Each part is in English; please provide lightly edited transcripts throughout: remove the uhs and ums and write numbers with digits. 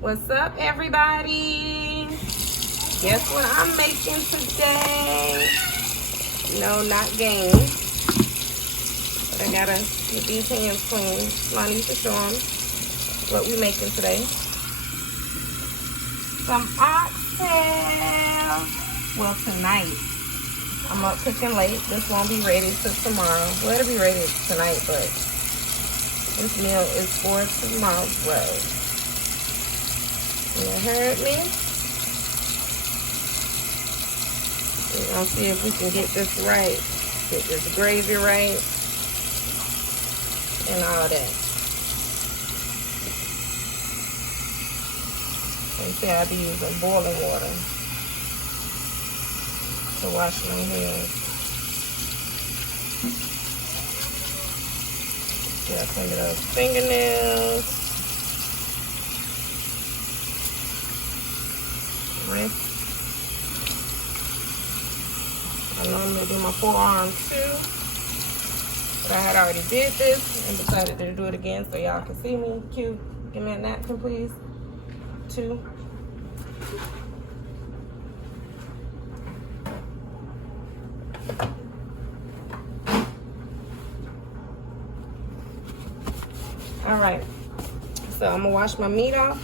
What's up, everybody? Guess what I'm making today? No, not game. But I gotta get these hands clean. I need to show them what we making today. Some oxtails. Well, tonight. I'm up cooking late. This won't be ready till tomorrow. Well, it'll be ready tonight, but this meal is for tomorrow. You heard me? We're gonna see if we can get this right. Get this gravy right. And all that. And see, I'll be using boiling water to wash my hands. Yeah, clean those fingernails. Rinse. I normally do my forearm too, but I had already did this and decided to do it again so y'all can see me. Q, give me a napkin, please. 2. All right, so I'm gonna wash my meat off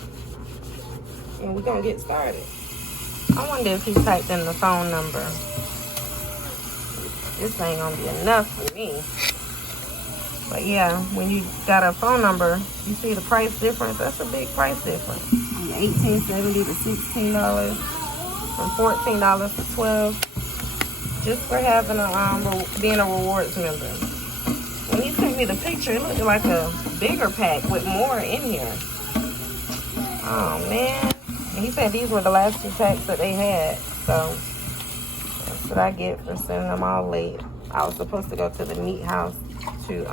and we're gonna get started. I wonder if he typed in the phone number. This ain't gonna be enough for me. But yeah, when you got a phone number, you see the price difference. That's a big price difference. From $18.70 to $16, from $14 to $12, just for having a being a rewards member. When he sent me the picture, it looked like a bigger pack with more in here. Oh man! And he said these were the last 2 packs that they had, so that's what I get for sending them all late. I was supposed to go to the meat house to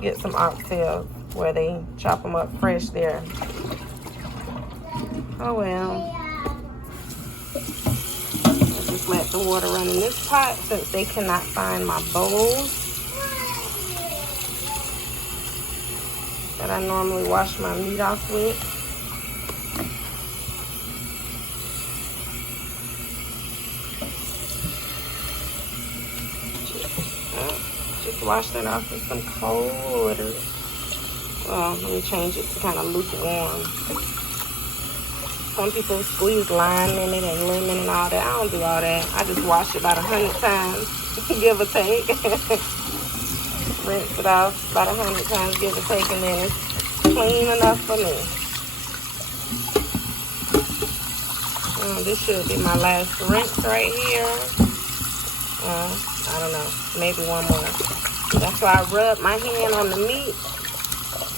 get some oxtails where they chop them up fresh there. Oh well. I just let the water run in this pot since they cannot find my bowls that I normally wash my meat off with. Just wash that off with some cold water. Well, let me change it to kind of lukewarm. Some people squeeze lime in it and lemon and all that. I don't do all that. I just wash it about 100 times, give or take. Rinse it off about 100 times, give or take, and then it's clean enough for me. This should be my last rinse right here. I don't know, maybe one more. That's why I rub my hand on the meat,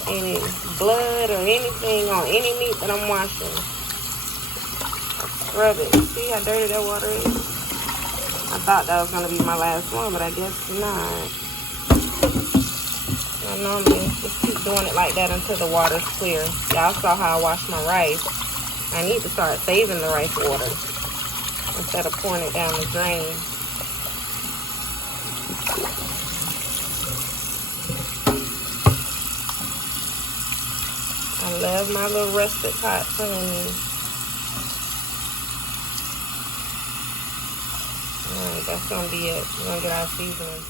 any blood or anything on any meat that I'm washing. Rub it. See how dirty that water is? I thought that was going to be my last one, but I guess not. I normally just keep doing it like that until the water's clear. Y'all saw how I wash my rice. I need to start saving the rice water instead of pouring it down the drain. I love my little rusted pots. Alright, that's gonna be it. We're gonna get our seasoning.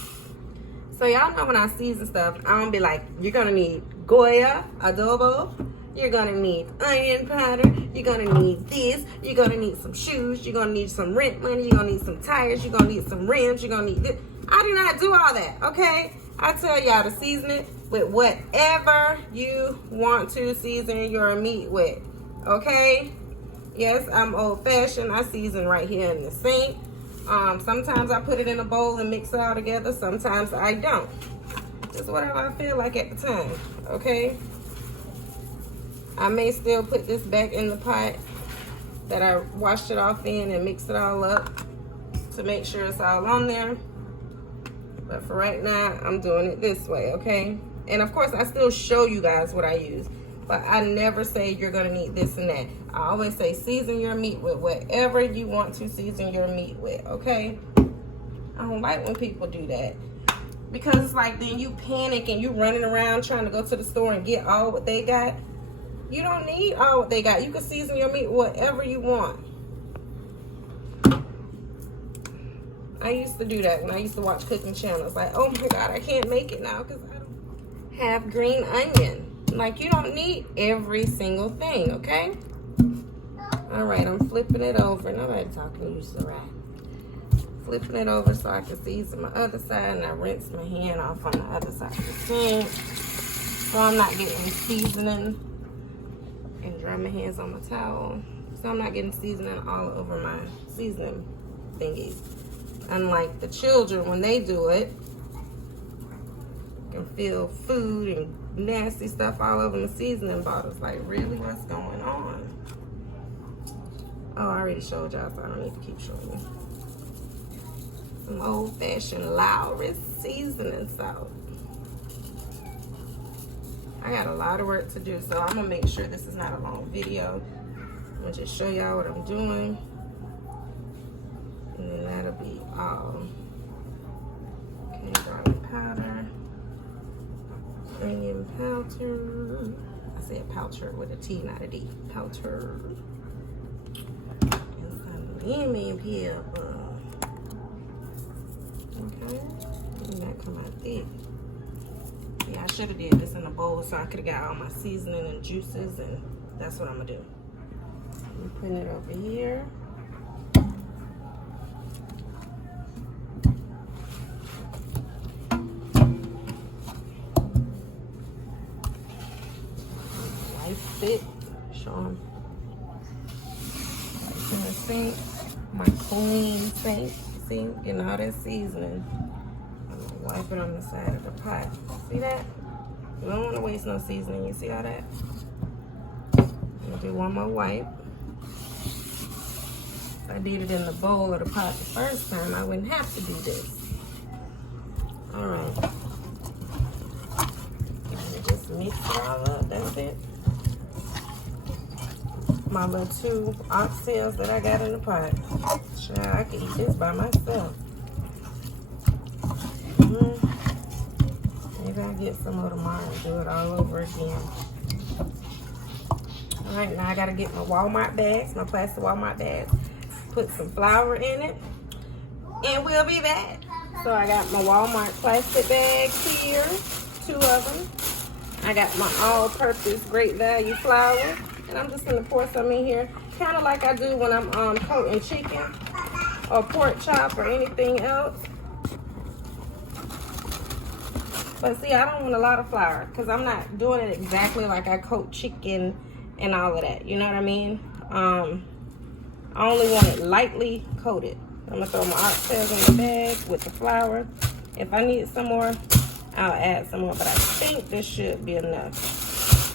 So y'all know when I season stuff, I don't be like, you're gonna need Goya, adobo, you're gonna need onion powder, you're gonna need this, you're gonna need some shoes, you're gonna need some rent money, you're gonna need some tires, you're gonna need some rims, you're gonna need this. I do not do all that, okay? I tell y'all to season it with whatever you want to season your meat with, okay? Yes, I'm old-fashioned. I season right here in the sink. Sometimes I put it in a bowl and mix it all together. Sometimes I don't. Just whatever I feel like at the time, okay? I may still put this back in the pot that I washed it off in and mix it all up to make sure it's all on there. But for right now, I'm doing it this way, okay? And of course, I still show you guys what I use. But I never say you're gonna need this and that. I always say season your meat with whatever you want to season your meat with, okay? I don't like when people do that. Because it's like then you panic and you running around trying to go to the store and get all what they got. You don't need all what they got. You can season your meat whatever you want. I used to do that when I used to watch cooking channels. Like, oh my God, I can't make it now because I don't have green onion. Like, you don't need every single thing, okay? All right, I'm flipping it over. Nobody talking to you, Sarai. Flipping it over so I can season my other side, and I rinse my hand off on the other side of the sink. So I'm not getting seasoning, and dry my hands on my towel. So I'm not getting seasoning all over my seasoning thingies. Unlike the children, when they do it, you can feel food and nasty stuff all over the seasoning bottles. Like, really, what's going on? Oh, I already showed y'all, so I don't need to keep showing you. Some old-fashioned Lowry seasoning salt. I got a lot of work to do, so I'm gonna make sure this is not a long video. I'm gonna just show y'all what I'm doing, and then that'll be all. Okay, garlic powder, onion powder. I said powder with a T, not a D. Powder. And some lemon pepper. Okay, and that come out thick. Yeah, I should have did this in a bowl so I could have got all my seasoning and juices, and that's what I'm gonna do. I'm putting it over here. Wipe it. Show them. In the sink, my clean sink. See, getting all that seasoning. I'm gonna wipe it on the side of the pot. See that? You don't want to waste no seasoning. You see all that? I'm gonna do one more wipe. If I did it in the bowl or the pot the first time, I wouldn't have to do this. All right. And just mix it all up. That's it. My little 2 oxtails that I got in the pot. Sure, I can eat this by myself. Maybe I'll get some more tomorrow and do it all over again. All right, now I gotta get my Walmart bags, my plastic Walmart bags, put some flour in it, and we'll be back. So I got my Walmart plastic bags here, 2 of them. I got my all-purpose Great Value flour. And I'm just gonna pour some in here, kind of like I do when I'm coating chicken or pork chop or anything else. But see, I don't want a lot of flour because I'm not doing it exactly like I coat chicken and all of that. You know what I mean? I only want it lightly coated. I'm gonna throw my oxtails in the bag with the flour. If I need some more, I'll add some more. But I think this should be enough.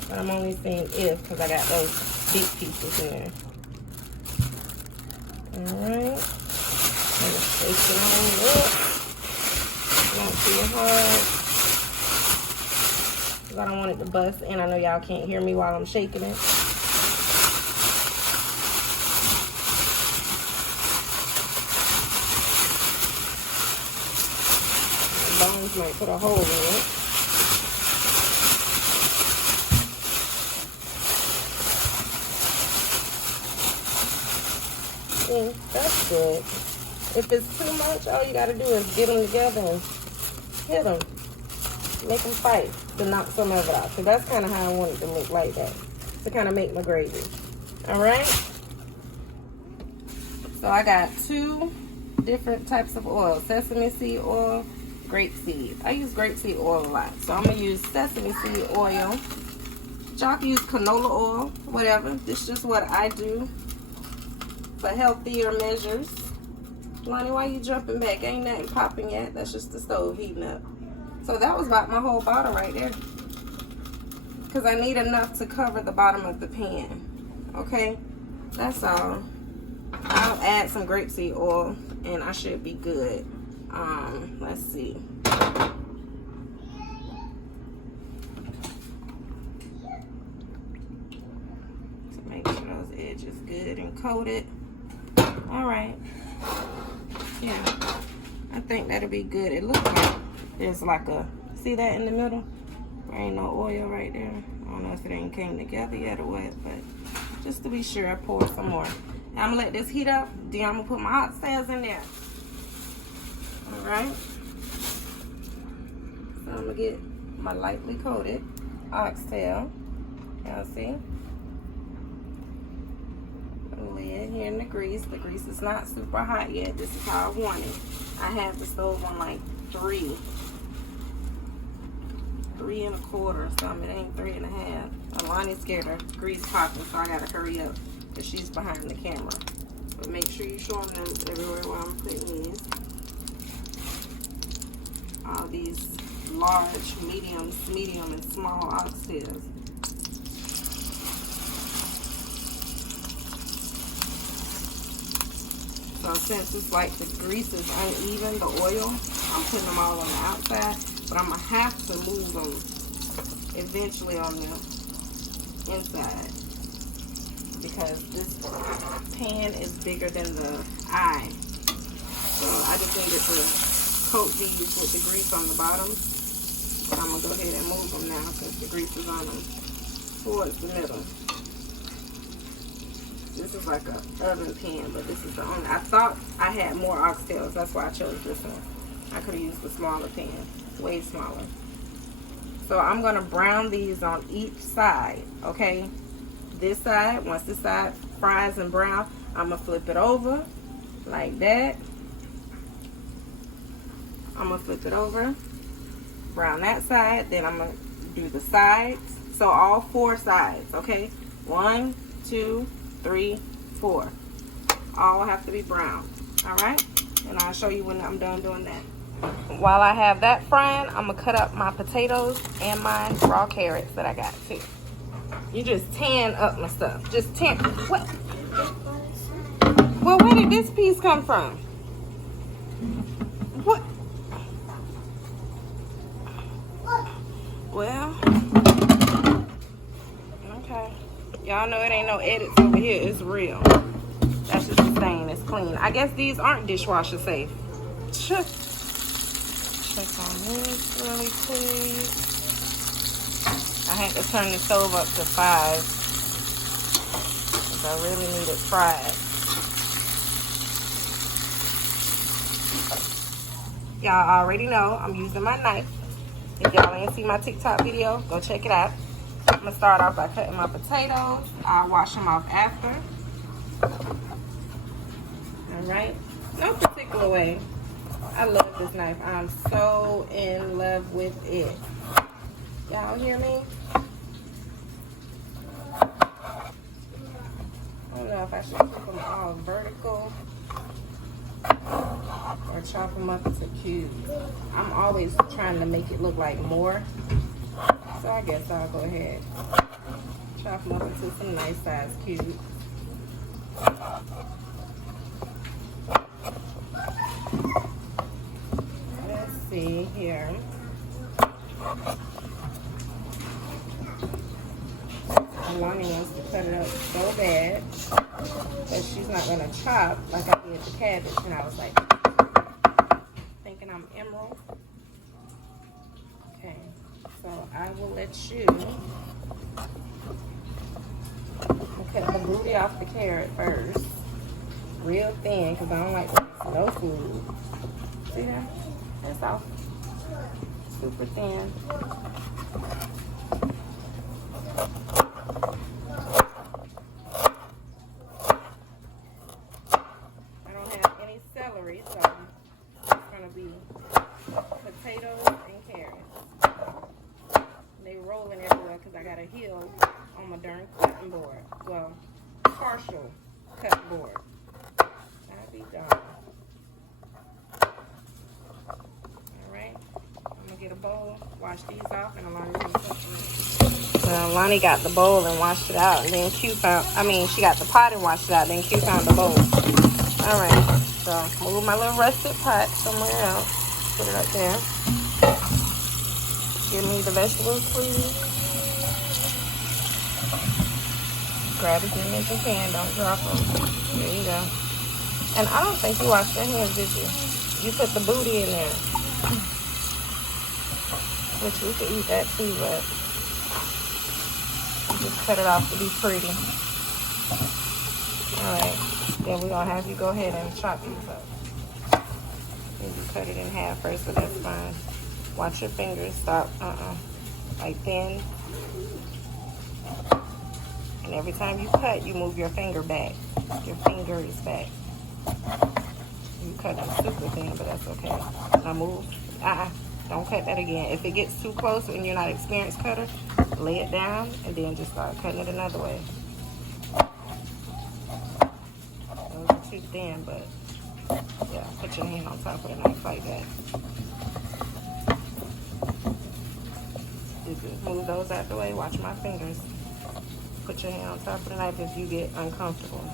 But I'm only saying if because I got those big pieces in there. Alright. I'm going to shake it on up. Not too hard. Because I don't want it to bust. And I know y'all can't hear me while I'm shaking it. The bones might put a hole in it. That's good. If it's too much, all you gotta do is get them together and hit them. Make them fight to knock some of it out. So that's kind of how I want it to look like that. To kind of make my gravy. Alright? So I got 2 different types of oil. Sesame seed oil, grapeseed. I use grapeseed oil a lot. So I'm going to use sesame seed oil. Y'all can use canola oil, whatever. This is just what I do. For healthier measures. Lonnie, why you jumping back? Ain't nothing popping yet. That's just the stove heating up. So that was about my whole bottle right there. Because I need enough to cover the bottom of the pan. Okay? That's all. I'll add some grapeseed oil and I should be good. Let's see. To make sure those edges good and coated. All right. Yeah, I think that'll be good. It looks like there's like a, see that in the middle? There ain't no oil right there. I don't know if it ain't came together yet or what, but just to be sure, I pour some more. And I'm gonna let this heat up. Then I'm gonna put my oxtails in there. All right. So I'm gonna get my lightly coated oxtail. Y'all see? Lid here in the grease. The grease is not super hot yet. This is how I want it. I have the stove on like 3 1/4 or something. It ain't 3 1/2. Alani's scared of grease popping, so I gotta hurry up because she's behind the camera. But make sure you show them everywhere where I'm putting these. All these large, medium, and small oxtails. So since it's like the grease is uneven, the oil, I'm putting them all on the outside, but I'm gonna have to move them eventually on the inside because this pan is bigger than the eye. So I just needed to coat these with the grease on the bottom. But I'm gonna go ahead and move them now because the grease is on them towards the middle. This is like a oven pan, but this is the only. I thought I had more oxtails, that's why I chose this one. I could have used the smaller pan, way smaller. So I'm gonna brown these on each side, okay? This side, once this side fries and brown, I'm gonna flip it over like that. I'm gonna flip it over, brown that side, then I'm gonna do the sides. So all 4 sides, okay? 1, 2, 3, 4. All have to be brown. All right, and I'll show you when I'm done doing that. While I have that frying, I'm gonna cut up my potatoes and my raw carrots that I got too. You just tan up my stuff. Just tan. What? Well, where did this piece come from? What? Well, okay. Y'all know it ain't no edits over here. It's real. That's just the stain. It's clean. I guess these aren't dishwasher safe. Check on this really quick. I had to turn the stove up to 5 because I really need it fried. Y'all already know I'm using my knife. If y'all ain't seen my TikTok video, go check it out. I'm gonna start off by cutting my potatoes. I'll wash them off after. All right, no particular way. I love this knife. I'm so in love with it. Y'all hear me? I don't know if I should cook them all vertical or chop them up into cubes. I'm always trying to make it look like more. So I guess I'll go ahead, chop them up into some nice size cubes. Let's see here. Lonnie wants to cut it up so bad that she's not going to chop like I did the cabbage. And I was like, thinking I'm Emerald. Okay. So I will let you cut the booty off the carrot first, real thin, because I don't like no food. See that? That's off, super thin. I don't have any celery, so it's gonna be potatoes and carrots. They rolling everywhere because I got a heel on my darn cutting board. Well, partial cut board. That'll be done. Alright. I'm gonna get a bowl, wash these off, and Alani can cook them. Well, Lonnie got the bowl and washed it out, and then Q found, she got the pot and washed it out, then Q found the bowl. Alright, so move my little rusted pot somewhere else. Put it up there. Give me the vegetables, please. Grab as many as you can. Don't drop them. There you go. And I don't think you washed your hands, did you? You put the booty in there. which we could eat that too, but just cut it off to be pretty. Alright, then we're going to have you go ahead and chop these up. And you cut it in half first, but that's fine. Watch your fingers, stop, like thin. And every time you cut, you move your finger back. Your finger is back. You cut them super thin, but that's okay. Now move. Don't cut that again. If it gets too close and you're not an experienced cutter, lay it down and then just start cutting it another way. Those are too thin, but yeah, put your hand on top of the knife like that. Just move those out the way. Watch my fingers. Put your hand on top of the knife if you get uncomfortable.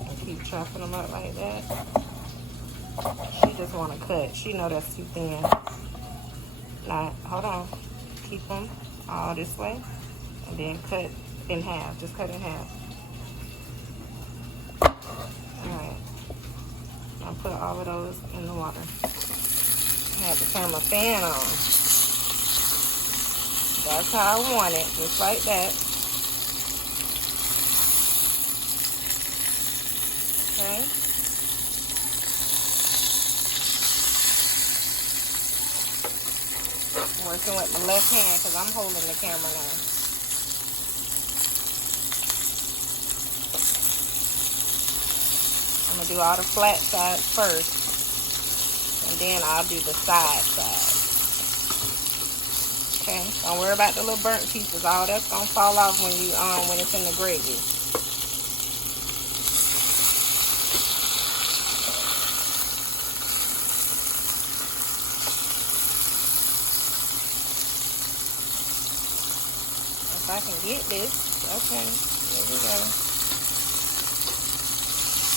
And keep chopping them up like that. She just want to cut. She know that's too thin. Now, hold on. Keep them all this way. And then cut in half. Just cut in half. Alright. Now put all of those in the water. I had to turn my fan on. That's how I want it. Just like that. Okay. Working with my left hand because I'm holding the camera now. I'm going to do all the flat sides first. And then I'll do the side. Okay, don't worry about the little burnt pieces. All that's gonna fall off when you when it's in the gravy. If I can get this, okay, there we go.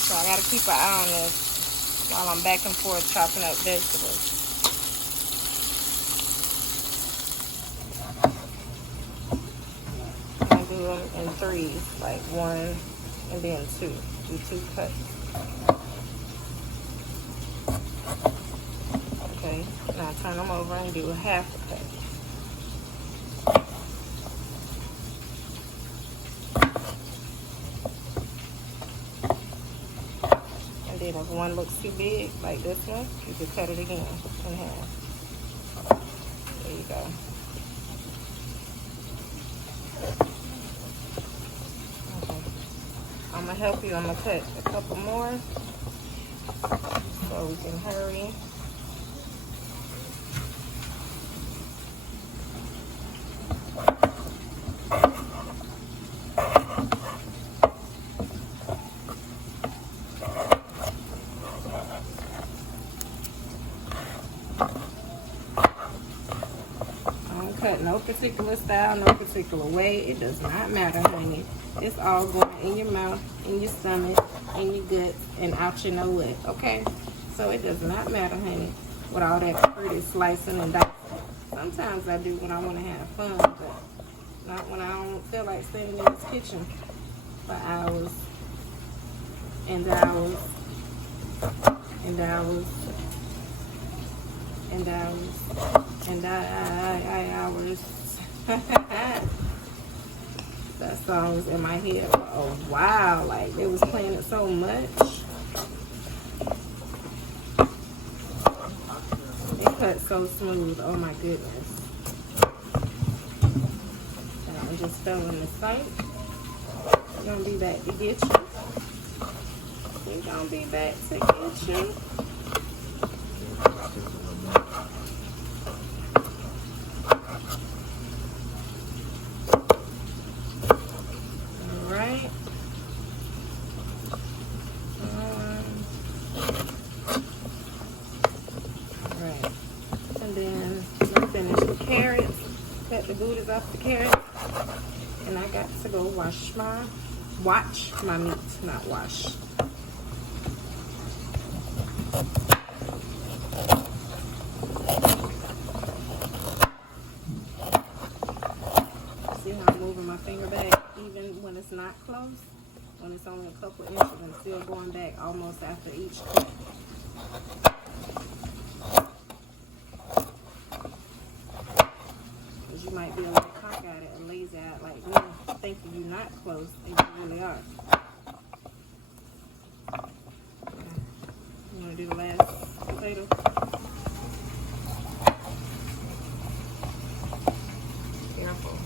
So I gotta keep an eye on this while I'm back and forth chopping up vegetables. In threes, like one and then two. Do two cuts. Okay, now turn them over and do half a cut. And then if one looks too big, like this one, you can cut it again in half. There you go. I'm gonna help you. I'm gonna cut a couple more so we can hurry. I'm cut no particular style, no particular way. It does not matter, honey. It's all going in your mouth, in your stomach, in your guts, and out your know what, okay? So it does not matter, honey, with all that pretty slicing and dicing. Sometimes I do when I want to have fun, but not when I don't feel like standing in this kitchen for hours and hours and hours and hours and hours. That song was in my head for a while. Like, they was playing it so much. It cut so smooth. Oh my goodness. That one just fell in the sink. We're gonna be back to get you. We're gonna be back to get you. The boot off the carrot, and I got to go watch my meat, not wash. See how I'm moving my finger back even when it's not close? When it's only a couple inches, I'm still going back almost after each cut. last potato. Careful.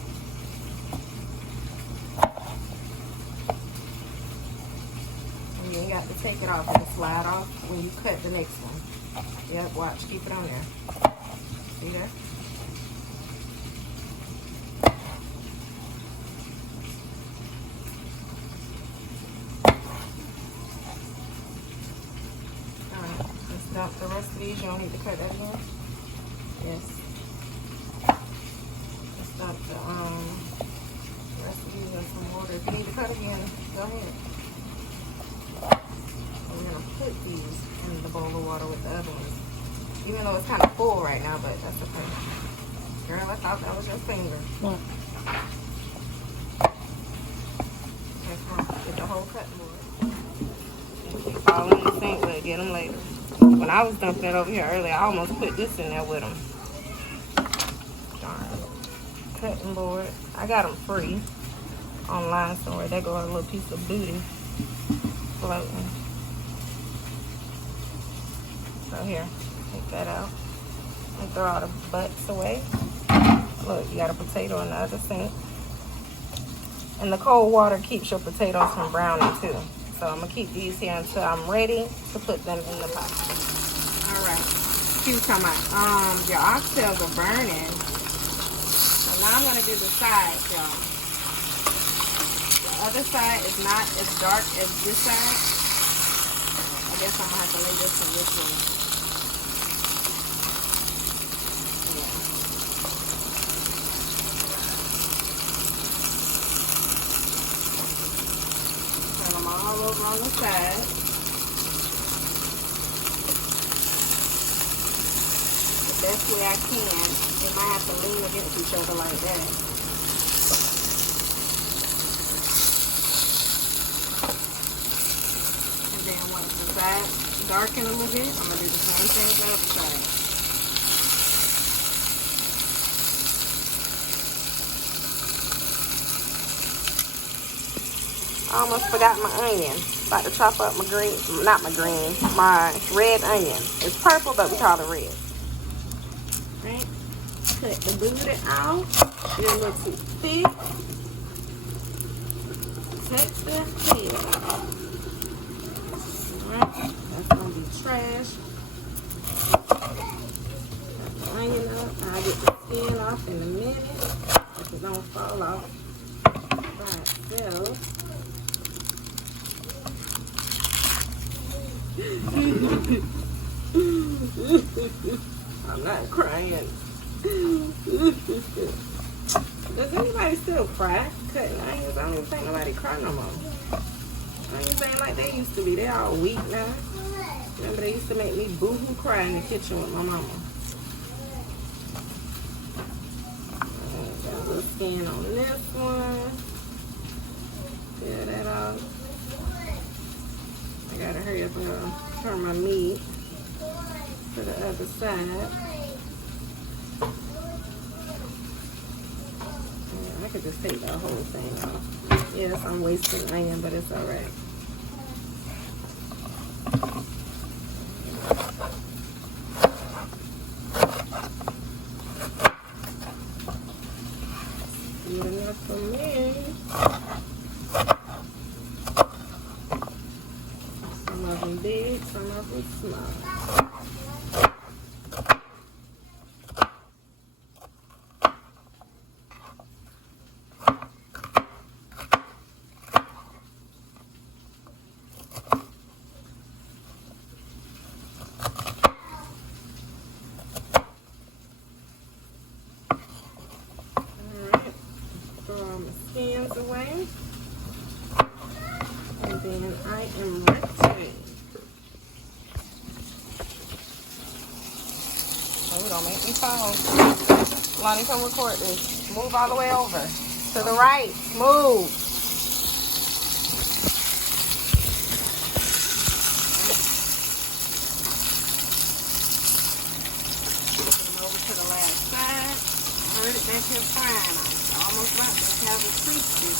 And you ain't got to take it off. It'll slide off when you cut the next one. Yep, watch. Keep it on there. See that? Dump the rest of these. You don't need to cut that again. Yes. Let's dump the rest of these in some water. If you need to cut again, go ahead. We're gonna put these in the bowl of water with the other ones. Even though it's kind of full right now, but that's okay. Girl, I thought that was your finger. What? Okay, come on. Get the whole cutting board. And keep all in the sink, but get them later. When I was dumping it over here earlier, I almost put this in there with them. Darn. Cutting board. I got them free online somewhere. There goes a little piece of booty floating. So here, take that out. And throw all the butts away. Look, you got a potato in the other sink. And the cold water keeps your potatoes from browning too. So I'm gonna keep these here until I'm ready to put them in the pot. All right. Cue talking about your oxtails are burning. So now I'm gonna do the sides, y'all. The other side is not as dark as this side. I guess I'm gonna have to lay this in this one. All over on the side. The best way I can. They might have to lean against each other like that. And then once the side darken a little bit, I'm going to do the same thing with the other side. I almost forgot my onion. About to chop up my green, not my green, my red onion. It's purple, but we call it red. Right? Cut the booty out. Get a little too thick. Take the head. Alright, that's gonna be trash. Cut the onion up. I'll get the skin off in a minute. If it don't fall off by itself. I'm not crying. Does anybody still cry cutting onions? I don't even think nobody cry no more. Onions ain't like they used to be. They're all weak now. Remember they used to make me boo-hoo cry in the kitchen with my mama. Got a little skin on this one. Peel that off. I gotta hurry up and turn my meat to the other side. Yeah, I could just take the whole thing off. Yes, I'm wasting onion, but it's alright. Good enough for me. Some of them big, some of them small. Alright, throw all my skins away. And then I am ready. Oh, don't make me fall. Lonnie, come record this. Move all the way over. To the right. Move. Come over to the last side. I heard it back here frying. I'm almost about to have it crispy.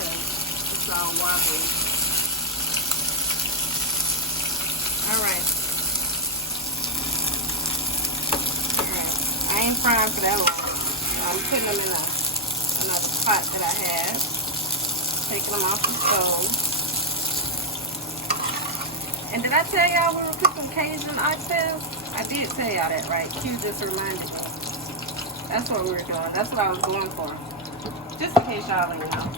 because it's all wobbly. Alright. I ain't frying for that long. I'm putting them in another pot that I have. Taking them off the stove. And did I tell y'all we were cooking Cajun oxtails? I did tell y'all that, right? Q just reminded me. That's what we were doing. That's what I was going for. Just in case y'all didn't know.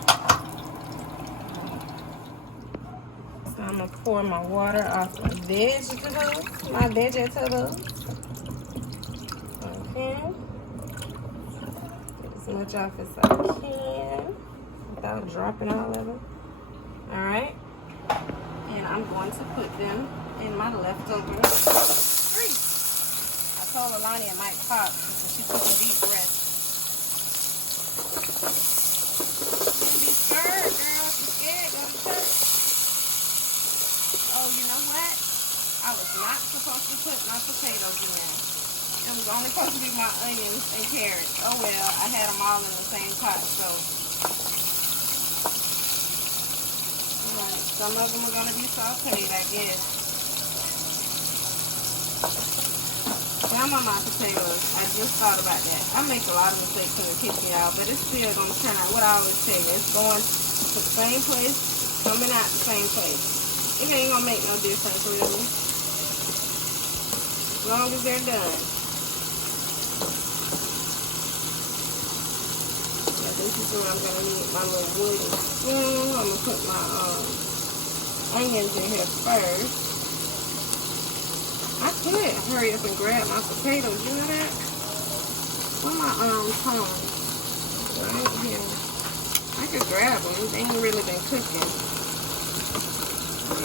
So I'm going to pour my water off my vegetables. Okay. Get as much off as I can without dropping all of them. Alright. And I'm going to put them in my leftover grease. I told Alani it might pop because she took a deep breath. Can't be scared, girl. If you're scared, go to church. Oh, you know what? I was not supposed to put my potatoes in there. It was only supposed to be my onions and carrots. Oh well, I had them all in the same pot, so. Alright, some of them are going to be sauteed, I guess. Down on my potatoes, I just thought about that. I make a lot of mistakes in the kitchen, y'all, but it's still going to turn out what I always tell you. It's going to the same place, coming out the same place. It ain't going to make no difference, really. As long as they're done. Yeah, this is where I'm going to need my little wooden spoon. I'm going to put my onions in here first. I could hurry up and grab my potatoes, you know that? Where my tongs? Right here. I could grab them. They ain't really been cooking.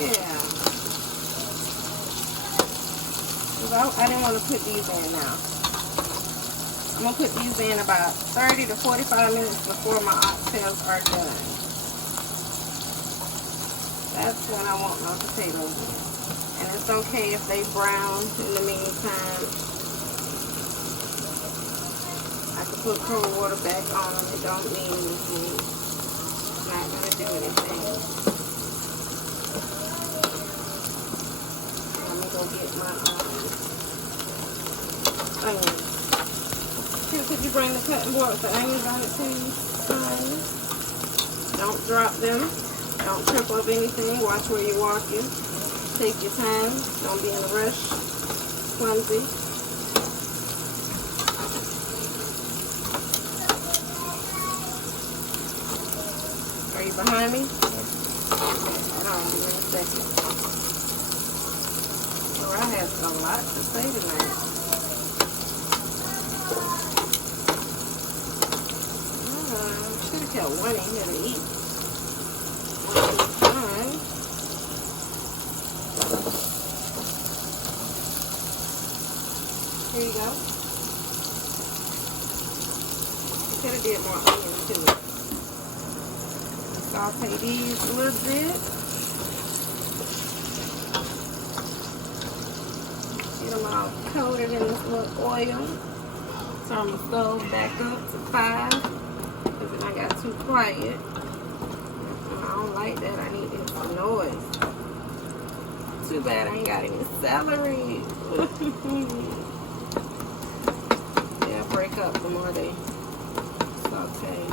Yeah. I didn't want to put these in now. I'm going to put these in about 30 to 45 minutes before my oxtails are done. That's when I want my potatoes in. And it's okay if they brown in the meantime. I can put cold water back on them. It don't mean anything. It's not going to do anything. Let me go get my onions. Here, could you bring the cutting board with the onions on it, please? Don't drop them. Don't trip up anything. Watch where you're walking. Take your time. Don't be in a rush. Clumsy. Are you behind me? Hold on, give me a second. Oh, I have a lot to say tonight. Should have kept one in here to eat. Here you go. Could have did more onions to it. Saute these a little bit. Get them all coated in this little oil. Turn the stove back up to 5 because then I got too quiet. I don't like that. I need some noise. Too bad I ain't got any celery. Yeah, break up the more they saute.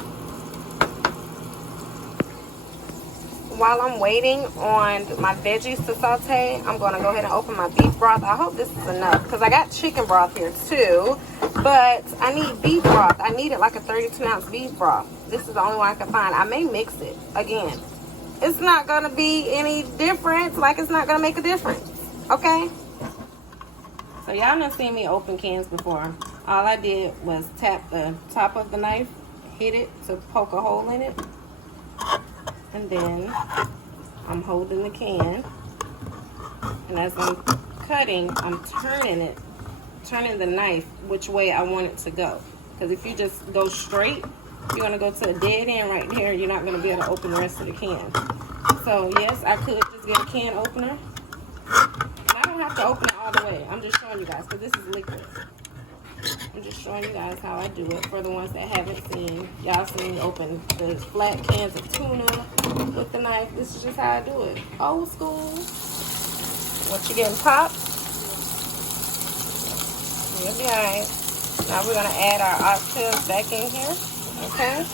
While I'm waiting on my veggies to saute, I'm going to go ahead and open my beef broth. I hope this is enough because I got chicken broth here too, but I need beef broth. I needed like a 32-ounce beef broth. This is the only one I can find. I may mix it again. It's not going to be any difference. Like, it's not going to make a difference. Okay? So, y'all done seen me open cans before. All I did was tap the top of the knife, hit it to poke a hole in it. And then I'm holding the can. And as I'm cutting, I'm turning the knife which way I want it to go. Because if you just go straight, you're going to go to a dead end right here. You're not going to be able to open the rest of the can. So, yes, I could just get a can opener. And I don't have to open it all the way. I'm just showing you guys because this is liquid. I'm just showing you guys how I do it for the ones that haven't seen. Y'all seen me open the flat cans of tuna with the knife. This is just how I do it. Old school. Once you getting popped, you'll be alright. Now we're gonna add our oxtails back in here. Okay.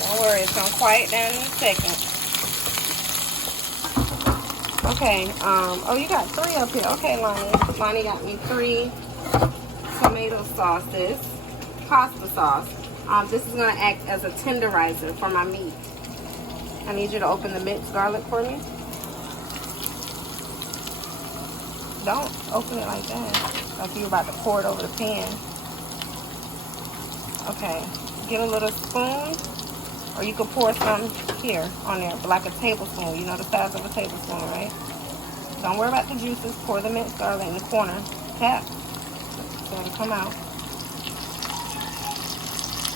Don't worry, it's gonna quiet down in a second. Okay, oh, you got 3 up here. Okay, Lonnie. Lonnie got me 3 tomato sauces, pasta sauce. This is gonna act as a tenderizer for my meat. I need you to open the minced garlic for me. Don't open it like that, like you're about to pour it over the pan. Okay, get a little spoon, or you could pour some here on there, like a tablespoon. You know the size of a tablespoon, right? Don't worry about the juices. Pour the minced garlic in the corner. Tap. So it'll come out.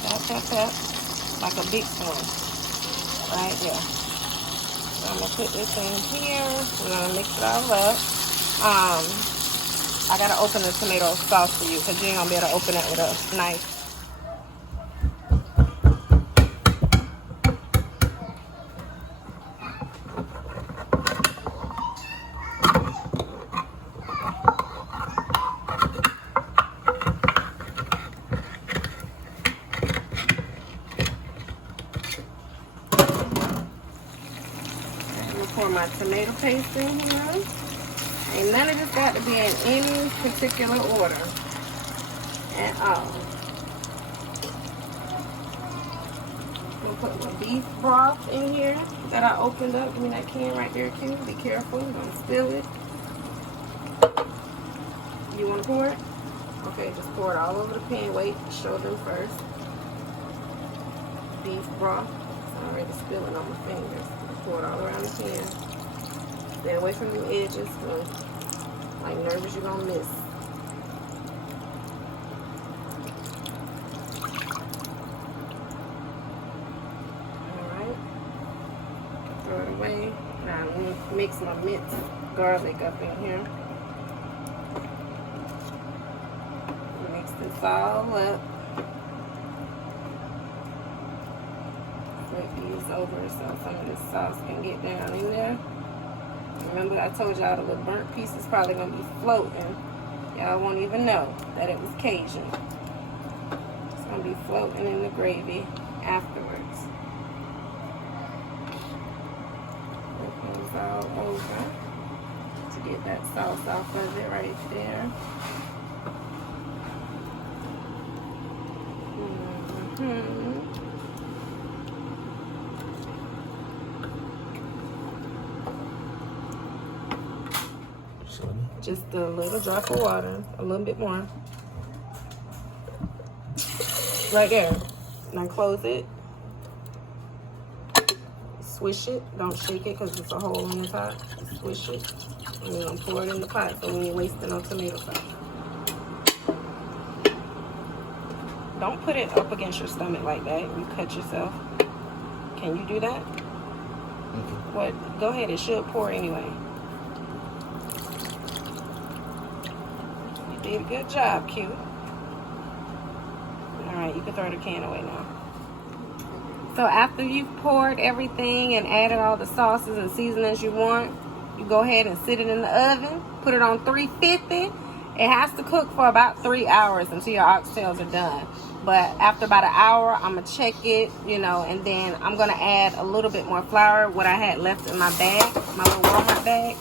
Tap, tap, tap. Like a big spoon. Right there. So I'm going to put this in here. We're going to mix it all up. I got to open the tomato sauce for you because you ain't going to be able to open it with a knife. Pour my tomato paste in here. And none of this got to be in any particular order at all. I'm going to put my beef broth in here that I opened up. Give me that can right there, Q. Be careful. Don't spill it. You want to pour it? Okay, just pour it all over the pan. Wait, show them first. Beef broth. It's already spilling on my fingers. Pour it all around the pan. Stay away from the edges. Like nervous, you're gonna miss. Alright. Throw it away. Now I'm gonna mix my minced garlic up in here. Mix this all up. Flip these over so some of this sauce can get down in there. Remember I told y'all the little burnt piece is probably going to be floating. Y'all won't even know that it was Cajun. It's going to be floating in the gravy afterwards. Flip those all over to get that sauce off of it right there. Just a little drop of water, a little bit more. Right there. Now close it. Swish it. Don't shake it because it's a hole in the pot. Swish it. And you're going to pour it in the pot so we ain't wasting no tomato sauce. Don't put it up against your stomach like that. You cut yourself. Can you do that? What? Go ahead. It should pour anyway. Did a good job, Q. Alright, you can throw the can away now. So after you've poured everything and added all the sauces and seasonings you want, you go ahead and sit it in the oven. Put it on 350. It has to cook for about 3 hours until your oxtails are done. But after about an hour, I'm going to check it, you know, and then I'm going to add a little bit more flour, what I had left in my bag, my little Walmart bag,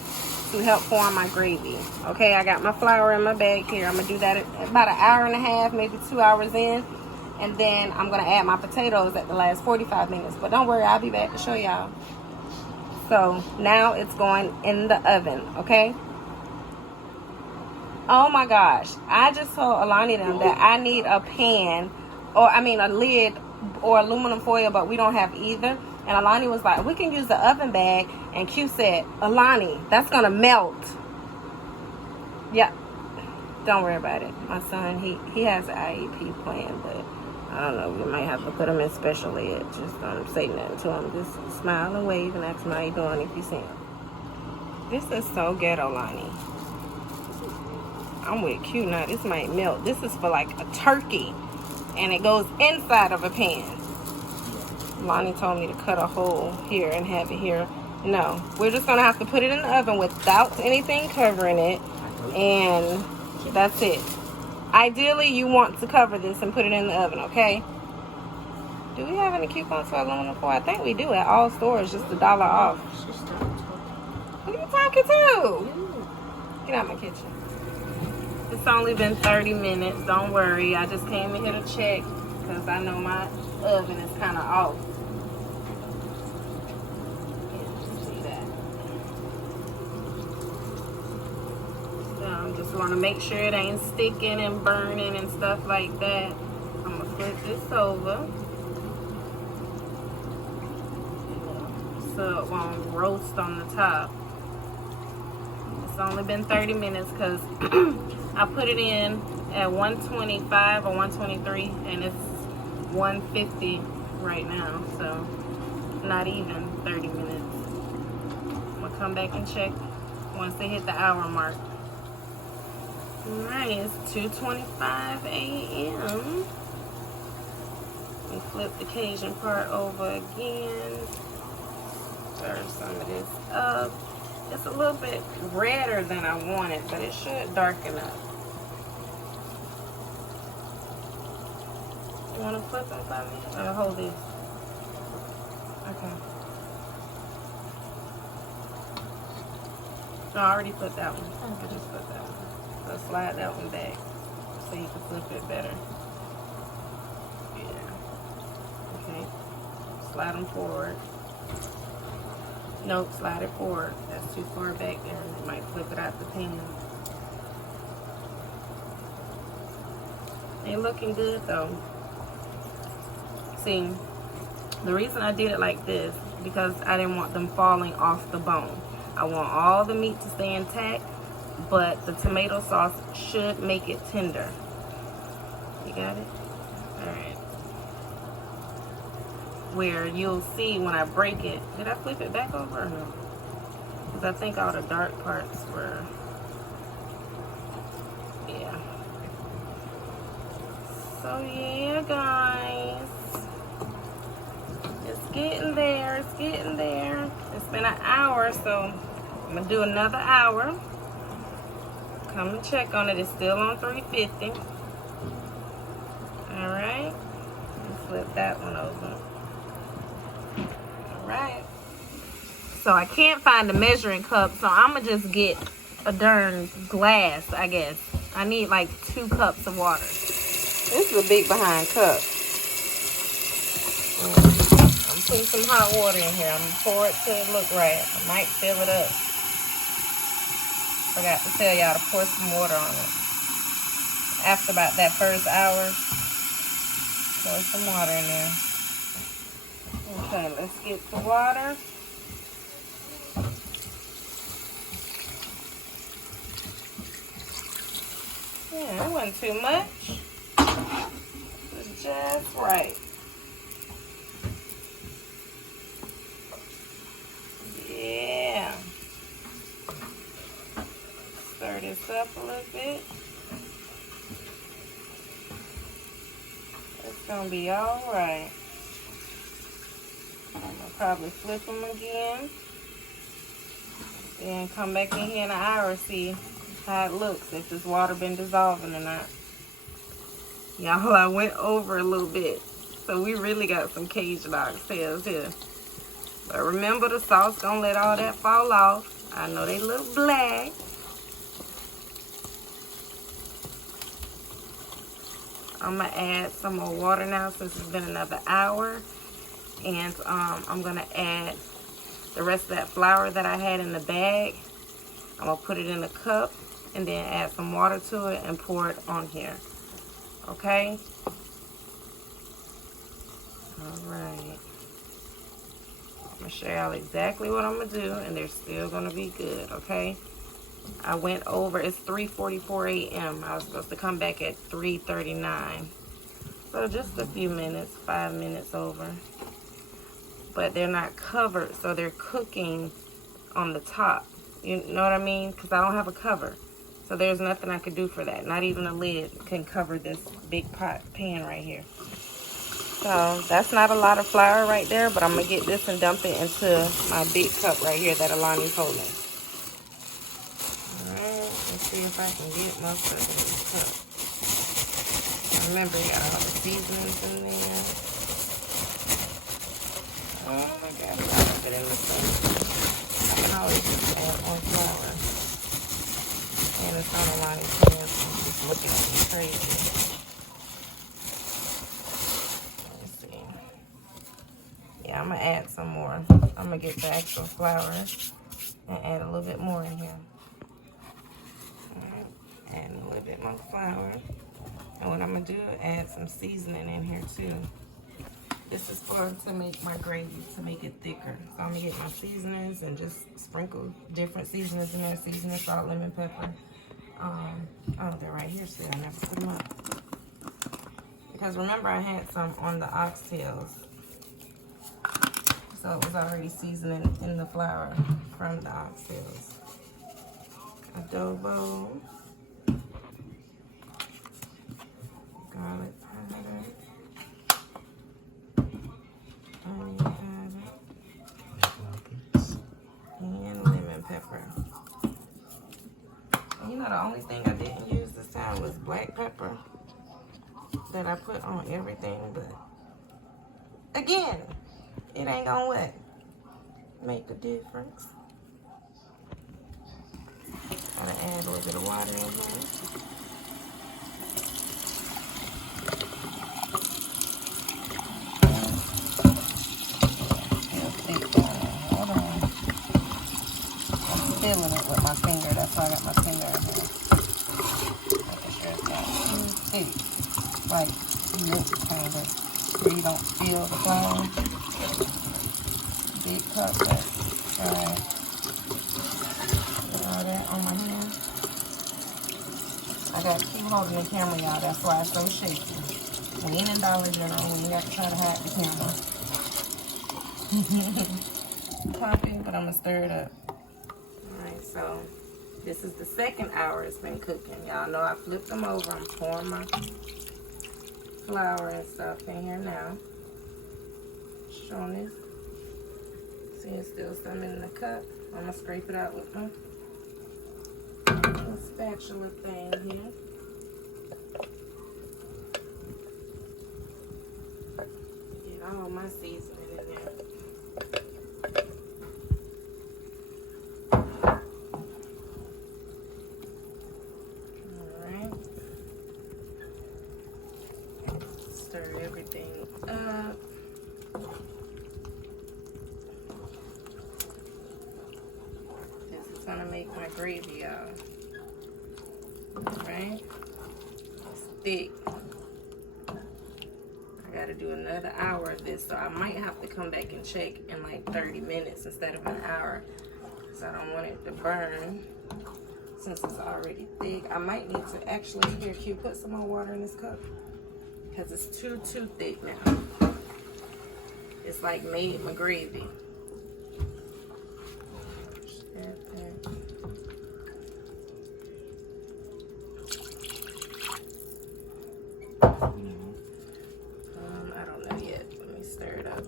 to help form my gravy. Okay, I got my flour in my bag here. I'm gonna do that at about an hour and a half, maybe 2 hours in. And then I'm gonna add my potatoes at the last 45 minutes. But don't worry, I'll be back to show y'all. So now it's going in the oven, okay? Oh my gosh, I just told Alani them that I need a pan, or I mean a lid or aluminum foil, but we don't have either. And Alani was like, we can use the oven bag. And Q said, Alani, that's going to melt. Yeah, don't worry about it. My son, he has an IEP plan, but I don't know. You might have to put him in special ed. Just don't say nothing to him. Just smile and wave and ask him how you doing if you see him. This is so ghetto, Lonnie. I'm with Q now. This might melt. This is for like a turkey, and it goes inside of a pan. Lonnie told me to cut a hole here and have it here. No, we're just gonna have to put it in the oven without anything covering it, and that's it. Ideally, you want to cover this and put it in the oven, okay? Do we have any coupons for aluminum foil? I think we do at all stores, just $1 off. Who are you talking to? Get out of my kitchen. It's only been 30 minutes. Don't worry. I just came in here to check because I know my oven is kind of off. See that? So I just want to make sure it ain't sticking and burning and stuff like that. I'm going to flip this over so it won't roast on the top. It's only been 30 minutes because I put it in at 125 or 123 and it's 150 right now, so not even 30 minutes. I'm gonna come back and check once they hit the hour mark. Alright, it's 2:25 a.m. We flip the Cajun part over again. Stir some of this up. It's a little bit redder than I wanted, but it should darken up. You want to flip them for me? Or hold this? Okay. No, I already put that one. I just put that one. So slide that one back so you can flip it better. Yeah. Okay. Slide them forward. Nope, slide it forward. That's too far back there. It might flip it out the pan. They're looking good though. See, the reason I did it like this because I didn't want them falling off the bone. I want all the meat to stay intact, but the tomato sauce should make it tender. You got it? Alright. Where you'll see when I break it. Did I flip it back over or no? Because I think all the dark parts were, yeah. So yeah, guys, it's getting there. It's getting there. It's been an hour, so I'm gonna do another hour. Come and check on it. It's still on 350. All right. Flip that one over. Right. So I can't find the measuring cup, so I'm gonna just get a darn glass, I guess. I need like 2 cups of water. This is a big behind cup. I'm putting some hot water in here. I'm gonna pour it till it look right. I might fill it up. Forgot to tell y'all to pour some water on it. After about that first hour, pour some water in there. Okay, let's get the water. Yeah, it wasn't too much. It was just right. Yeah. Stir this up a little bit. It's gonna be all right. I'm gonna probably flip them again. Then come back in here in an hour, see how it looks, if this water been dissolving or not. Y'all, I went over a little bit. So we really got some Cajun oxtails here. But remember, the sauce gonna let all that fall off. I know they look black. I'm gonna add some more water now since it's been another hour. And I'm gonna add the rest of that flour that I had in the bag. I'm gonna put it in a cup and then add some water to it and pour it on here. Okay? Alright. I'm gonna show y'all exactly what I'm gonna do, and they're still gonna be good, okay? I went over. It's 3:44 a.m. I was supposed to come back at 3:39. So just a few minutes, 5 minutes over. But they're not covered, so they're cooking on the top. You know what I mean? Because I don't have a cover. So there's nothing I could do for that. Not even a lid can cover this big pan right here. So that's not a lot of flour right there, but I'm going to get this and dump it into my big cup right here that Alani's holding. Alright, let's see if I can get most of it in the cup. Remember, you got all the seasonings in there. Oh, I got a lot of it in the cup. I can always just add more flour. And it's on Alani's hands, so I'm just looking at me crazy. Yeah, I'm going to add some more. I'm going to get the actual flour and add a little bit more in here. Alright, add a little bit more flour. And what I'm going to do, add some seasoning in here too. This is to make my gravy, to make it thicker. So I'm going to get my seasonings and just sprinkle different seasonings in there. Seasoning, salt, lemon, pepper. Oh, they're right here still. I never put them up. Because remember, I had some on the oxtails. So it was already seasoning in the flour from the oxtails. Adobo. Garlic powder. Onion powder. And lemon pepper. And you know, the only thing I didn't use this time was black pepper that I put on everything. But again, it ain't gonna what? Make a difference. Gotta add a little bit of water in here. Hold on. I'm feeling it with my finger. That's why I got my finger in here. Making sure it's not too thick. Like milk kind of. So you don't feel the flour. Big cup, but alright. All that on my hand. I got to keep holding the camera, y'all. That's why it's so shaky. We ain't in Dollar General. We ain't got to try to hide the camera. Coffee, but I'm going to stir it up. Alright, so this is the second hour it's been cooking. Y'all know I flipped them over. I'm pouring my flour and stuff in here now. Showing this. See, it's still some in the cup. I'm going to scrape it out with my spatula thing here. Get all my seasoning in there. Alright. Stir everything up. This is gonna make my gravy, y'all. Alright, it's thick. I gotta do another hour of this, so I might have to come back and check in like 30 minutes instead of an hour, so I don't want it to burn since it's already thick. I might need to actually, here, Q, put some more water in this cup because it's too thick now. It's like made my gravy. I don't know yet. Let me stir it up.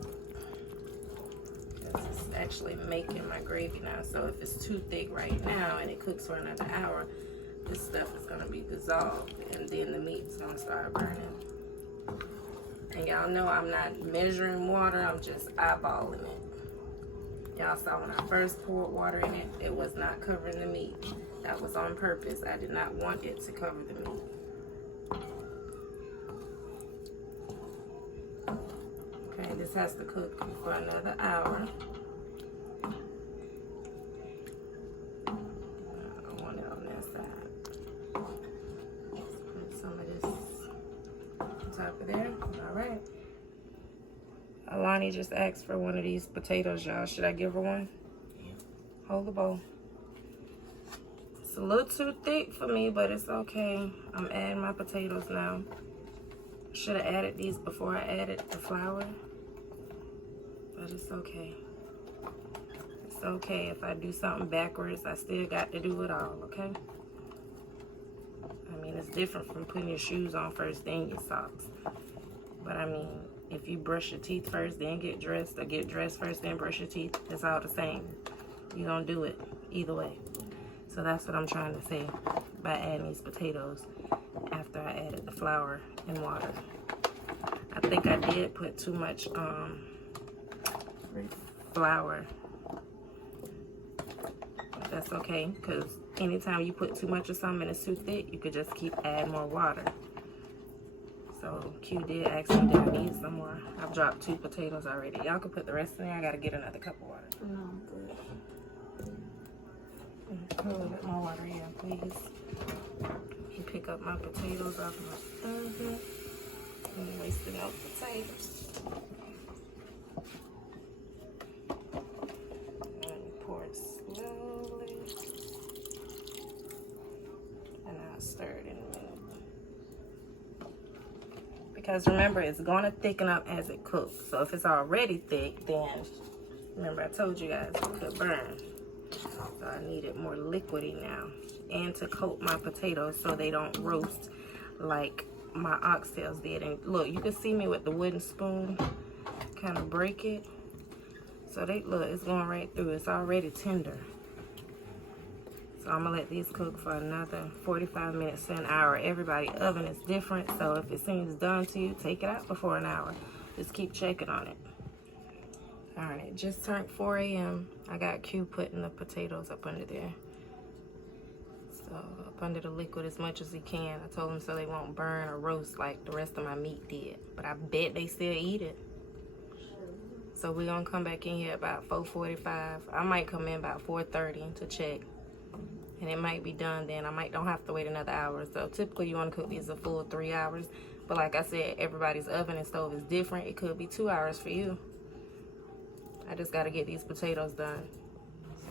This is actually making my gravy now. So if it's too thick right now and it cooks for another hour, this stuff is gonna be dissolved and then the meat's gonna start burning. And y'all know I'm not measuring water, I'm just eyeballing it. Y'all saw when I first poured water in it, it was not covering the meat. That was on purpose. I did not want it to cover the meat. Okay, this has to cook for another hour. I want it on that side. Let's put some of this on top of there. All right. Alani just asked for one of these potatoes, y'all. Should I give her one? Yeah. Hold the bowl. It's a little too thick for me, but it's okay. I'm adding my potatoes now. Should have added these before I added the flour, but it's okay. It's okay if I do something backwards. I still got to do it all, okay? I mean, it's different from putting your shoes on first, then your socks. But I mean, if you brush your teeth first, then get dressed, or get dressed first, then brush your teeth, it's all the same. You're gonna do it either way. So that's what I'm trying to say by adding these potatoes after I added the flour and water. I think I did put too much flour. But that's okay, because anytime you put too much of something and it's too thick, you could just keep adding more water. So Q did ask me, did I need some more? I've dropped 2 potatoes already. Y'all can put the rest in there. I gotta get another cup of water. No, I'm good. Put a little bit more water in, please. And pick up my potatoes off my oven. I'm wasting out potatoes. And pour it slowly. And I'll stir it in a minute. Because remember, it's going to thicken up as it cooks. So if it's already thick, then remember I told you guys it could burn. So I need it more liquidy now. And to coat my potatoes so they don't roast like my oxtails did. And look, you can see me with the wooden spoon kind of break it. So they look, it's going right through. It's already tender. So I'm gonna let these cook for another 45 minutes to an hour. Everybody's oven is different, so if it seems done to you, take it out before an hour. Just keep checking on it. All right, it just turned 4 a.m. I got Q putting the potatoes up under there. So up under the liquid as much as he can. I told him so they won't burn or roast like the rest of my meat did. But I bet they still eat it. So we're gonna come back in here about 4:45. I might come in about 4:30 to check. And it might be done then. Don't have to wait another hour. So typically you want to cook these a full 3 hours. But like I said, everybody's oven and stove is different. It could be 2 hours for you. I just got to get these potatoes done.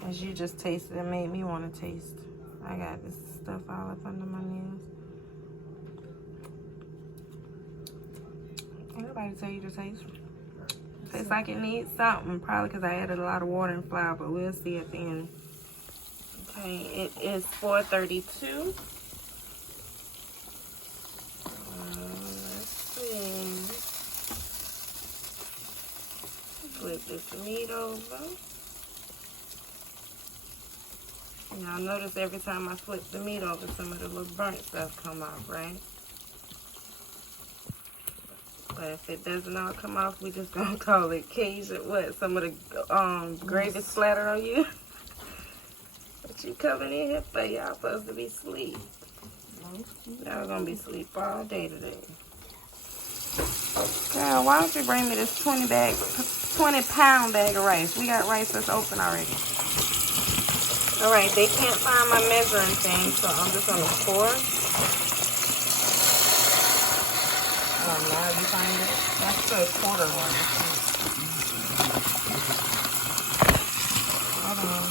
As you just tasted, it made me want to taste. I got this stuff all up under my nails. Everybody tell you to taste. Tastes like it needs something. Probably because I added a lot of water and flour, but we'll see at the end. Okay, it is 4:32. Let's see. Flip this meat over. Y'all notice every time I flip the meat over, some of the little burnt stuff come off, right? But if it doesn't all come off, we just gonna call it Cajun. What? Some of the gravy splattered on you? What you coming in here for? Y'all supposed to be asleep. Y'all gonna be asleep all day today. Girl, why don't you bring me this 20-pound bag of rice? We got rice that's open already. All right, they can't find my measuring thing, so I'm just gonna pour. Oh, now you find it? That's the quarter one. Hold on.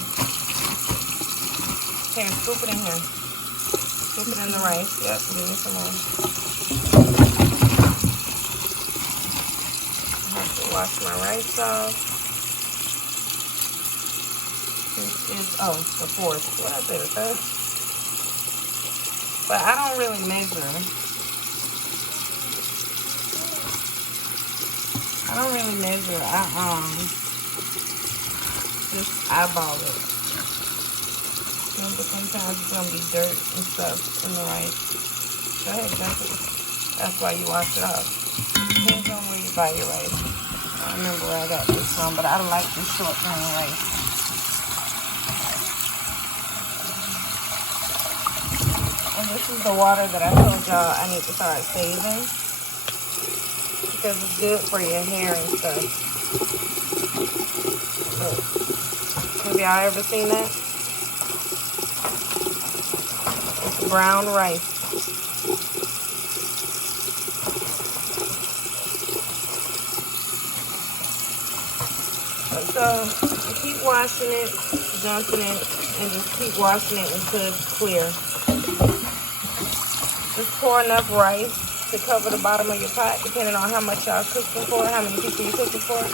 Okay, scoop it in here. Scoop it in the rice. Yep, give me some more. I have to wash my rice off. This is, the fourth. What I say, the third? But I don't really measure. I don't really measure. I just eyeball it. But sometimes it's gonna be dirt and stuff in the rice. Go ahead, dump it. That's why you wash it off. Depends on where you buy your rice. I don't remember where I got this from, but I like this short grain rice. And this is the water that I told y'all I need to start saving. Because it's good for your hair and stuff. Look. Have y'all ever seen that? It's brown rice. So you keep washing it, dumping it. and just keep washing it until it's clear. Just pour enough rice to cover the bottom of your pot, depending on how much y'all cooking for, how many people you're cooking for.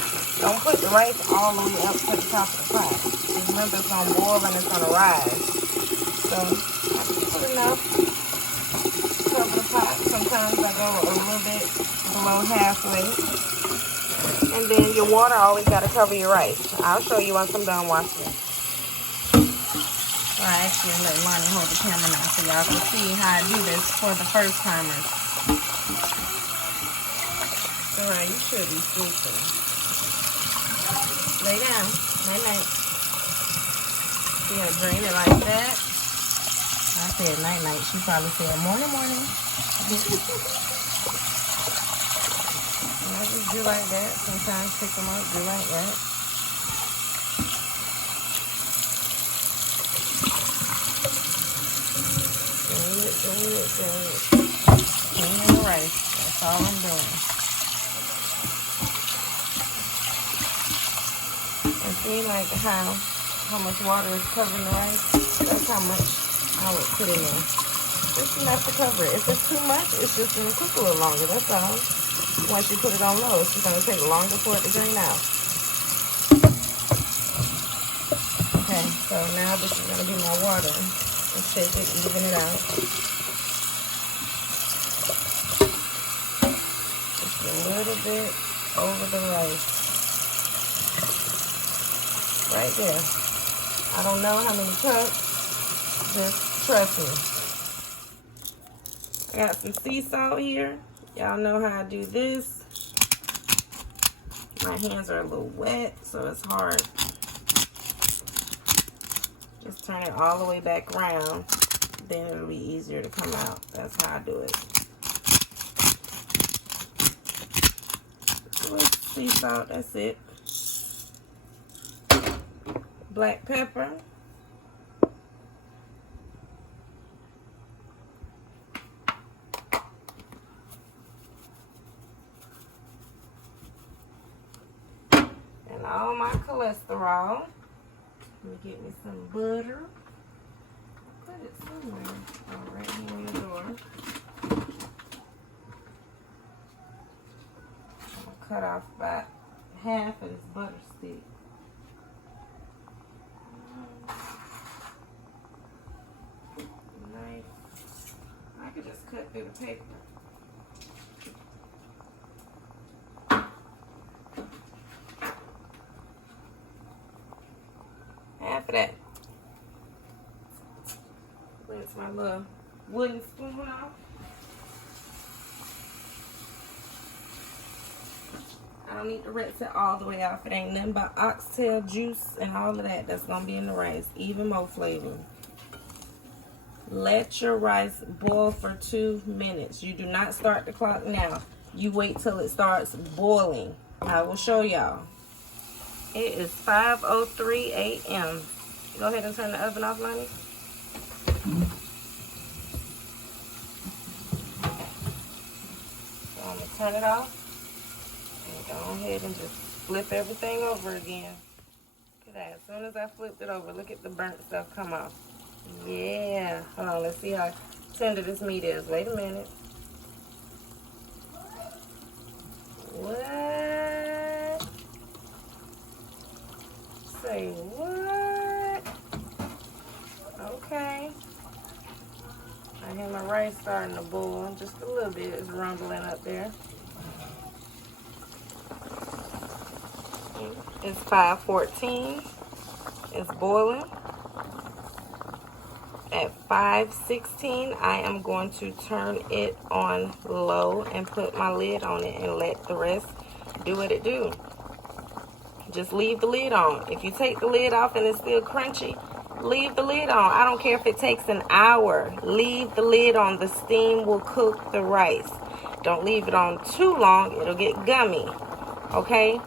Don't put the rice all the way up to the top of the pot. Just remember, it's gonna boil and it's gonna rise. So put enough to cover the pot. Sometimes I go a little bit below halfway. And then your water always gotta cover your rice. I'll show you once I'm done washing it. I actually let Lonnie hold the camera now so y'all can see how I do this for the first timers. Alright, you should be sleeping. Lay down. Night night. You gotta drain it like that. I said night night. She probably said morning morning. And I just do like that. Sometimes pick them up, do like that. Cleaning the rice. That's all I'm doing. And see, like how much water is covering the rice? That's how much I would put in there. Just enough to cover it. If it's too much, it's just going to cook a little longer. That's all. Once you put it on low, it's just going to take longer for it to drain out. Okay, so now this is going to be my water. Let's shake it, even it out. Just a little bit over the rice. Right there. I don't know how many cups. Just trust me. I got some sea salt here. Y'all know how I do this. My hands are a little wet, so it's hard. Just turn it all the way back around. Then it'll be easier to come out. That's how I do it. With sea salt, that's it. Black pepper. And all my cholesterol. Let me get me some butter. Put it somewhere. Oh, right here on the door. I'm gonna cut off about half of this butter stick. Nice. I could just cut through the paper. Half of that. Rinse my little wooden spoon off. I don't need to rinse it all the way off. It ain't nothing but oxtail juice and all of that that's gonna be in the rice. Even more flavor. Let your rice boil for 2 minutes. You do not start the clock now. You wait till it starts boiling. I will show y'all. It is 5:03 a.m. Go ahead and turn the oven off, Lonnie. So I'm going to turn it off. And go ahead and just flip everything over again. Look at that. As soon as I flipped it over, look at the burnt stuff come off. Yeah. Hold on, let's see how tender this meat is. Wait a minute. What? Say what? Okay. I hear my rice starting to boil. Just a little bit. It's rumbling up there. It's 5:14. It's boiling. At 5:16, I am going to turn it on low and put my lid on it and let the rest do what it do. Just leave the lid on. If you take the lid off and it's still crunchy, leave the lid on. I don't care if it takes an hour. Leave the lid on. The steam will cook the rice. Don't leave it on too long. It'll get gummy. Okay?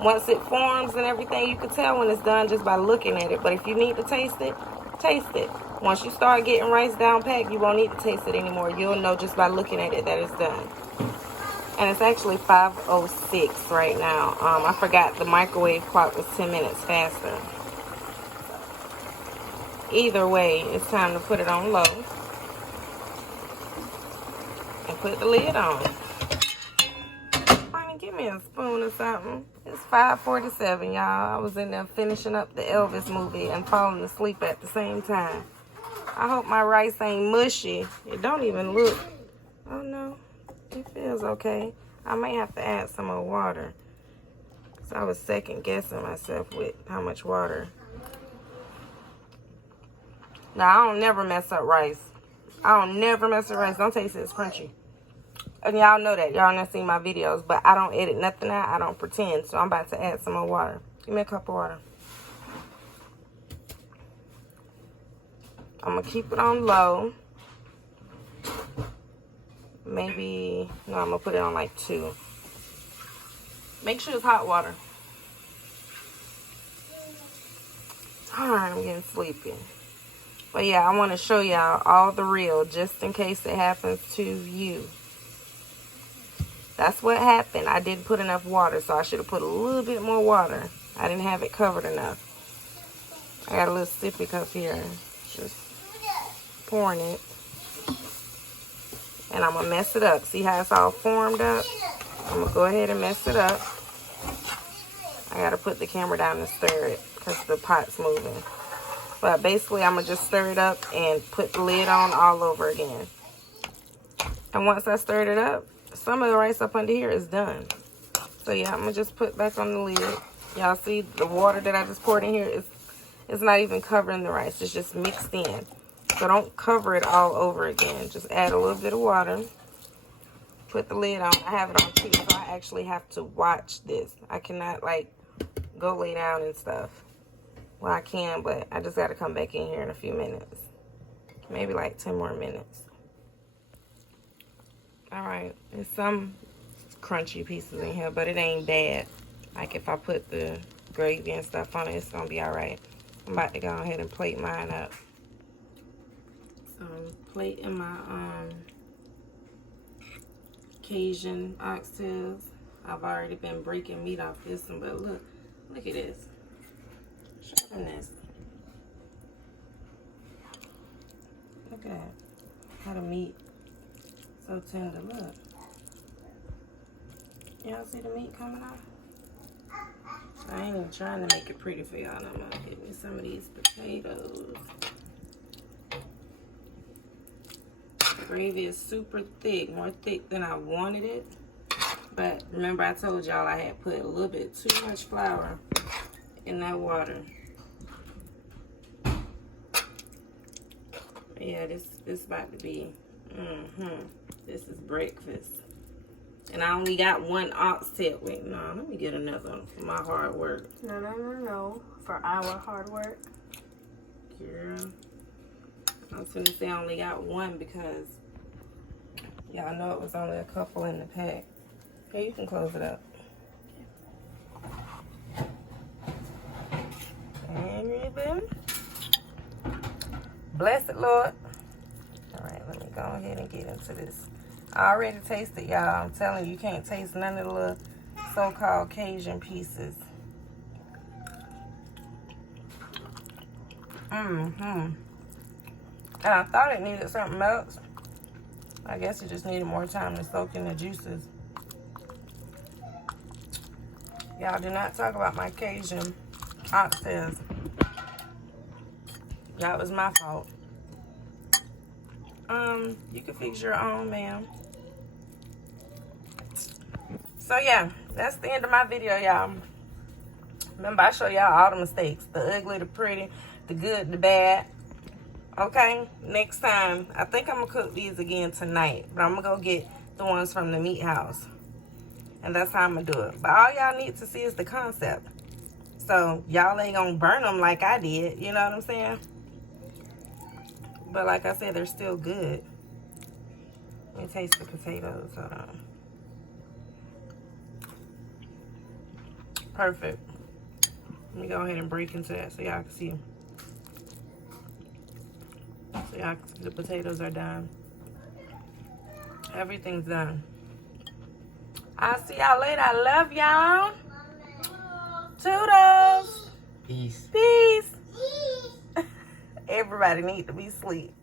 Once it forms and everything, you can tell when it's done just by looking at it. But if you need to taste it, taste it. Once you start getting rice down packed, you won't need to taste it anymore. You'll know just by looking at it that it's done. And it's actually 5:06 right now. I forgot the microwave clock was 10 minutes faster. Either way, it's time to put it on low. And put the lid on. Honey, give me a spoon or something. It's 5:47, y'all. I was in there finishing up the Elvis movie and falling asleep at the same time. I hope my rice ain't mushy. It don't even look. Oh no, it feels okay. I may have to add some more water. So I was second guessing myself with how much water. Now, I don't never mess up rice. I don't never mess up rice. Don't taste it. It's crunchy. And y'all know that. Y'all never seen my videos. But I don't edit nothing out. I don't pretend. So I'm about to add some more water. Give me a cup of water. I'm going to keep it on low. Maybe, no, I'm going to put it on like 2. Make sure it's hot water. I'm getting sleepy. But yeah, I want to show y'all all the real just in case it happens to you. That's what happened. I didn't put enough water, so I should have put a little bit more water. I didn't have it covered enough. I got a little sippy cup here. Just pouring it. And I'm going to mess it up. See how it's all formed up? I'm going to go ahead and mess it up. I got to put the camera down and stir it because the pot's moving. But basically, I'm going to just stir it up and put the lid on all over again. And once I stirred it up, some of the rice up under here is done. So yeah, I'm going to just put back on the lid. Y'all see the water that I just poured in here is not even covering the rice. It's just mixed in. So don't cover it all over again. Just add a little bit of water. Put the lid on. I have it on too, so I actually have to watch this. I cannot like go lay down and stuff. Well, I can, but I just got to come back in here in a few minutes. Maybe like 10 more minutes. All right. There's some crunchy pieces in here, but it ain't bad. Like if I put the gravy and stuff on it, it's going to be all right. I'm about to go ahead and plate mine up. So I'm plating my Cajun oxtails. I've already been breaking meat off this one, but look at this. Sharpness. Look at how the meat so tender. Look. Y'all see the meat coming off? I ain't even trying to make it pretty for y'all. I'm gonna get me some of these potatoes. The gravy is super thick, more thick than I wanted it. But remember I told y'all I had put a little bit too much flour in that water. Yeah, this about to be, this is breakfast. And I only got one oxtail. Wait, no, let me get another one for my hard work. No. For our hard work. Girl. I was gonna say I only got one because y'all know it was only a couple in the pack. Here, you can close it up. And ribbon. Bless it, Lord. All right, let me go ahead and get into this. I already tasted, y'all. I'm telling you, you can't taste none of the little so-called Cajun pieces. And I thought it needed something else. I guess it just needed more time to soak in the juices. Y'all do not talk about my Cajun oxtails. That was my fault. You can fix your own, ma'am. So yeah, that's the end of my video, y'all. Remember, I show y'all all the mistakes. The ugly, the pretty, the good, the bad. Okay, next time, I think I'm gonna cook these again tonight. But I'm gonna go get the ones from the meat house. And that's how I'm gonna do it. But all y'all need to see is the concept. So y'all ain't gonna burn them like I did. You know what I'm saying? But like I said, they're still good. Let me taste the potatoes. Hold on. Perfect. Let me go ahead and break into that so y'all can see. So y'all can see the potatoes are done. Everything's done. I'll see y'all later. I love y'all. Toodles. Peace. Peace. everybody need to be asleep.